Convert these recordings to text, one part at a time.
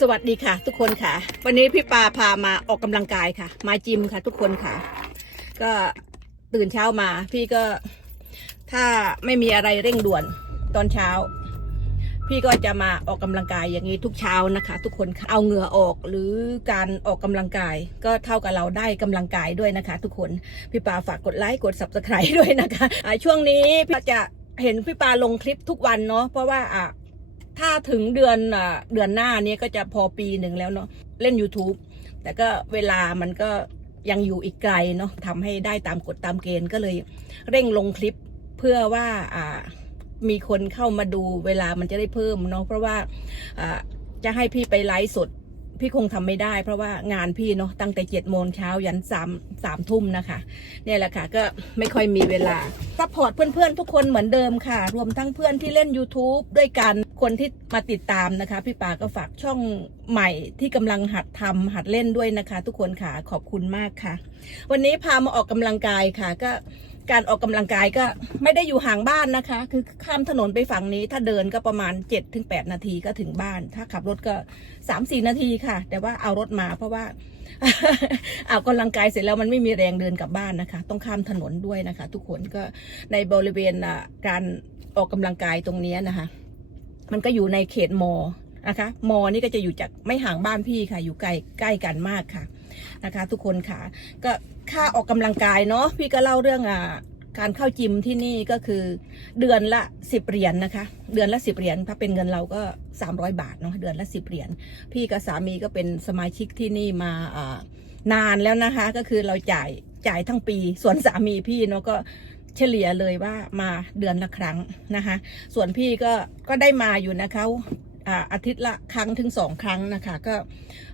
สวัสดีค่ะ ทุกคนค่ะ วันนี้พี่ปาพามาออกกำลังกายค่ะ มาจิมค่ะ ทุกคนค่ะ ก็ตื่นเช้ามา พี่ก็ถ้าไม่มีอะไรเร่งด่วนตอนเช้า พี่ก็จะมาออกกำลังกายอย่างนี้ทุกเช้านะคะ ทุกคนค่ะเอาเหงื่อออกหรือการออกกำลังกาย ก็เท่ากับเราได้กำลังกายด้วยนะคะ ทุกคนพี่ปาฝากกดไลค์กด subscribe ด้วยนะคะอ่าช่วงนี้พี่จะเห็นพี่ปาลงคลิปทุกวันเนาะเพราะว่าอะ ถ้าถึงเดือนเดือนหน้านี้ก็จะพอปีหนึ่งแล้วเนาะเล่น YouTube แต่ก็เวลามันก็ยังอยู่อีกไกลเนาะทำให้ได้ตามกฎตามเกณฑ์ก็เลยเร่งลงคลิปเพื่อว่าอ่ามีคนเข้ามาดูเวลามันจะได้เพิ่มเนาะเพราะว่าจะให้พี่ไปไลฟ์สด พี่คงทำไม่ได้ เพราะว่างานพี่เนาะตั้งแต่เจ็ดโมงเช้ายันสามสามทุ่มนะคะ เนี่ยแหละค่ะ ก็ไม่ค่อยมีเวลาซัพพอร์ตเพื่อนๆ ทุกคนเหมือนเดิมค่ะ รวมทั้งเพื่อนที่เล่น YouTube ด้วยกันคนที่มาติดตามนะคะ พี่ปาก็ฝากช่องใหม่ที่กำลังหัดทำหัดเล่นด้วยนะคะ ทุกคนค่ะขอบคุณมากค่ะ วันนี้พามาออกกำลังกายค่ะก็ การออกกำลังกายก็ไม่ได้อยู่ห่างบ้านนะคะ คือข้ามถนนไปฝั่งนี้ ถ้าเดินก็ประมาณ7จ็ถึงแนาทีก็ถึงบ้าน ถ้าขับรถก็ 3-4 นาทีค่ะ แต่ว่าเอารถมาเพราะว่าเอากำลังกายเสร็จแล้วมันไม่มีแรงเดินกลับบ้านนะคะ ต้องข้ามถนนด้วยนะคะ ทุกคนก็ในบริเวณการออกกำลังกายตรงนี้นะคะ มันก็อยู่ในเขตมอนะคะ มอนี่ก็จะอยู่จากไม่ห่างบ้านพี่ค่ะ อยู่ใกล้ใกล้กันมากค่ะ นะคะ ทุกคนค่ะ ก็ค่าออกกำลังกายเนาะพี่ก็เล่าเรื่องอ่าการเข้าจิมที่นี่ก็คือเดือนละสิบเหรียญนะคะ เดือนละสิบเหรียญถ้าเป็นเงินเราก็สามร้อยบาทเนาะเดือนละสิบเหรียญพี่กับสามีก็เป็นสมาชิกที่นี่มาอ่านานแล้วนะคะ ก็คือเราจ่ายจ่ายทั้งปี ส่วนสามีพี่เนาะก็เฉลี่ยเลยว่ามาเดือนละครั้งนะคะ ส่วนพี่ก็ก็ได้มาอยู่นะคะ อาทิตย์ละครั้งถึงสองครั้งนะคะ ก็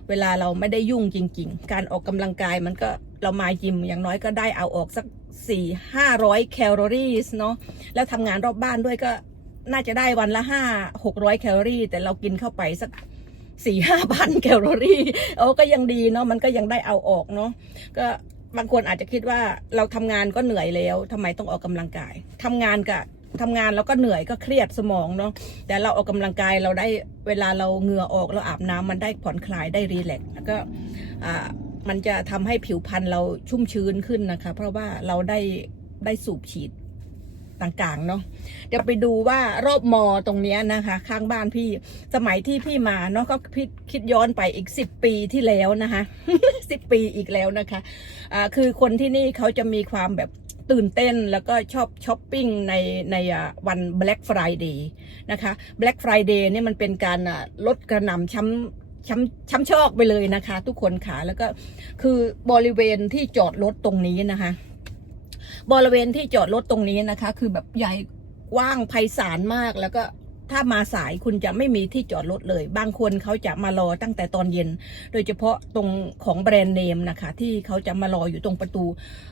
เวลาเราไม่ได้ยุ่งจริง ๆ การออกกำลังกายมันก็เรามายิมอย่างน้อยก็ได้เอาออกสักสี่ห้าร้อยแคลอรี่เนาะแล้วทำงานรอบบ้านด้วยก็น่าจะได้วันละห้าหกร้อยแคลอรี่ แต่เรากินเข้าไปสักสี่ห้าพันแคลอรี่โอ้ก็ยังดีเนาะมันก็ยังได้เอาออกเนาะก็บางคนอาจจะคิดว่าเราทำงานก็เหนื่อยแล้วทำไมต้องออกกำลังกายทำงานกับ ทำงานแล้วก็เหนื่อยก็เครียดสมองเนาะแต่เราออกกำลังกายเราได้เวลาเราเหงื่อออกเราอาบน้ำมันได้ผ่อนคลายได้รีแลกซ์แล้วก็อ่ามันจะทำให้ผิวพรรณเราชุ่มชื้นขึ้นนะคะ เพราะว่าเราได้ได้สูบฉีด ต่างๆเนาะเดี๋ยวไปดูว่ารอบมอตรงนี้นะคะ ข้างบ้านพี่สมัยที่พี่มาเนาะก็พี่คิดย้อนไปอีกสิบปีที่แล้วนะคะสิบปีอีกแล้วนะคะอ่าคือคนที่นี่เขาจะมีความแบบตื่นเต้นแล้วก็ชอบช้อปปิ้งในในวัน Black Friday นะคะ Black Friday เนี่ยมันเป็นการลดกระหน่ำช้ำช้ำช้ำชอกไปเลยนะคะ ทุกคนค่ะแล้วก็คือบริเวณที่จอดรถตรงนี้นะคะ บริเวณที่จอดรถตรงนี้นะคะ คือแบบใหญ่กว้างไพศาลมากแล้วก็ถ้ามาสายคุณจะไม่มีที่จอดรถเลย บางคนเขาจะมารอตั้งแต่ตอนเย็น โดยเฉพาะตรงของแบรนด์เนมนะคะ ที่เขาจะมารออยู่ตรงประตู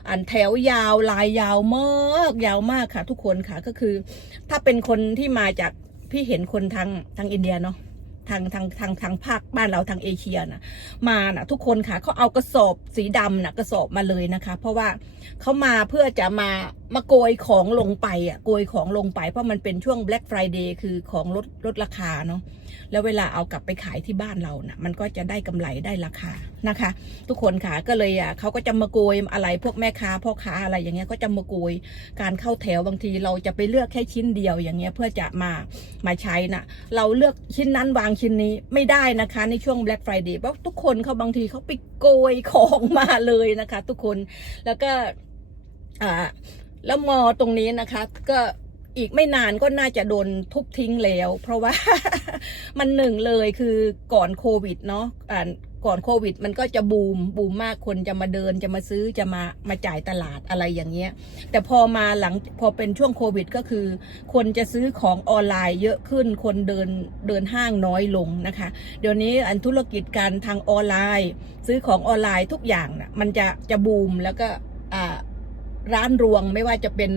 อันแถวยาวลายยาวมากยาวมากค่ะ ทุกคนค่ะก็คือ ถ้าเป็นคนที่มาจากพี่เห็นคนทางทางอินเดียเนาะ ทางทางทางทางภาคบ้านเราทางเอเชียนะมานะทุกคนค่ะเขาเอากระสอบสีดำนะกระสอบมาเลยนะคะ เพราะว่าเขามาเพื่อจะมามาโกยของลงไปอะโกยของลงไป เพราะมันเป็นช่วง Black Friday คือของลดลดราคาเนาะแล้วเวลาเอากลับไปขายที่บ้านเรานะ่ะ มันก็จะได้กำไรได้ราคา นะคะ ทุกคนค่ะก็เลยอะเขาก็จะมาโกยอะไรพวกแม่ค้าพ่อค้าอะไรอย่างเงี้ยก็จะมาโกยการเข้าแถวบางทีเราจะไปเลือกแค่ชิ้นเดียวอย่างเงี้ยเพื่อจะมามาใช้นะเราเลือกชิ้นนั้นวางชิ้นนี้ไม่ได้นะคะ ในช่วง Black Friday เพราะทุกคนเขาบางทีเขาไปโกยของมาเลยนะคะ ทุกคนแล้วก็อ่าแล้วมอตรงนี้นะคะ ก็อีกไม่นานก็น่าจะโดนทุบทิ้งแล้ว เพราะว่ามันหนึ่งเลยคือก่อนโควิดเนาะ ก่อนโควิด มันก็จะบูมบูมมากคนจะมาเดินจะมาซื้อจะมามาจ่ายตลาดอะไรอย่างเงี้ย แต่พอมาหลังพอเป็นช่วงโควิด ก็คือ คนจะซื้อของออนไลน์เยอะขึ้น คนเดินเดินห้างน้อยลงนะคะ เดี๋ยวนี้อันธุรกิจการทางออนไลน์ ซื้อของออนไลน์ทุกอย่างน่ะมันจะจะบูมแล้วก็อ่าร้านรวงไม่ว่าจะเป็น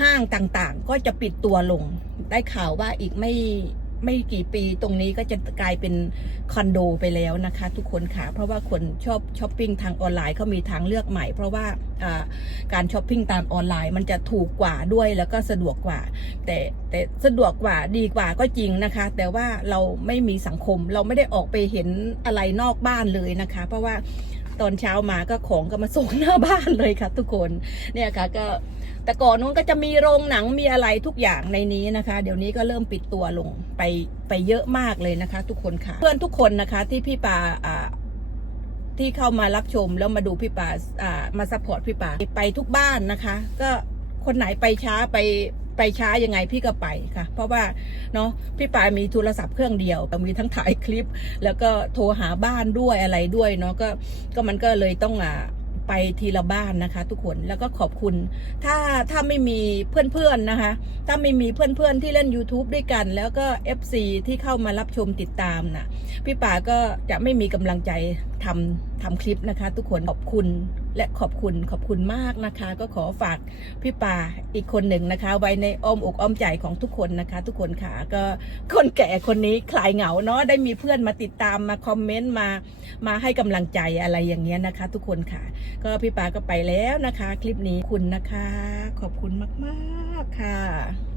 ห้างต่างๆ ก็จะปิดตัวลง ได้ข่าวว่าอีกไม่ ไม่กี่ปีตรงนี้ก็จะกลายเป็นคอนโดไปแล้วนะคะ ทุกคนค่ะ เพราะว่าคนชอบช้อปปิ้งทางออนไลน์เขามีทางเลือกใหม่ เพราะว่าการช้อปปิ้งตามออนไลน์มันจะถูกกว่าด้วยแล้วก็สะดวกกว่า แต่แต่สะดวกกว่าดีกว่าก็จริงนะคะ แต่ว่าเราไม่มีสังคมเราไม่ได้ออกไปเห็นอะไรนอกบ้านเลยนะคะ เพราะว่าตอนเช้ามาก็ของก็มาส่งหน้าบ้านเลยค่ะ ทุกคนเนี่ยค่ะก็ แต่ก่อนนู้นก็จะมีโรงหนังมีอะไรทุกอย่างในนี้นะคะ เดี๋ยวนี้ก็เริ่มปิดตัวลงไปไปเยอะมากเลยนะคะ ทุกคนค่ะ เพื่อนทุกคนนะคะที่พี่ปาอ่าที่เข้ามารับชมแล้วมาดูพี่ปาอ่ามาซัพพอร์ตพี่ปาไปทุกบ้านนะคะ ก็คนไหนไปช้าไปไปช้ายังไงพี่ก็ไปค่ะ เพราะว่าเนาะพี่ปามีโทรศัพท์เครื่องเดียวมีทั้งถ่ายคลิป แล้วก็โทรหาบ้านด้วยอะไรด้วยเนาะก็ก็มันก็เลยต้องอ่า ไปทีละบ้านนะคะ ทุกคนแล้วก็ขอบคุณ ถ้าถ้าไม่มีเพื่อนๆนะคะ ถ้าไม่มีเพื่อนๆที่เล่น YouTube ด้วยกัน แล้วก็ FC ที่เข้ามารับชมติดตามนะ่ะพี่ป่าก็จะไม่มีกำลังใจทำทำคลิปนะคะ ทุกคนขอบคุณ และขอบคุณขอบคุณมากนะคะ ก็ขอฝากพี่ป่าอีกคนหนึ่งนะคะ ไว้ในอ้อมอกอ้อมใจของทุกคนนะคะ ทุกคนค่ะก็คนแก่คนนี้คลายเหงาเนาะได้มีเพื่อนมาติดตามมาคอมเมนต์มามาให้กำลังใจอะไรอย่างเงี้ยนะคะ ทุกคนค่ะ ก็พี่ปาก็ไปแล้วนะคะ คลิปนี้คุณนะคะ ขอบคุณมาก ๆค่ะ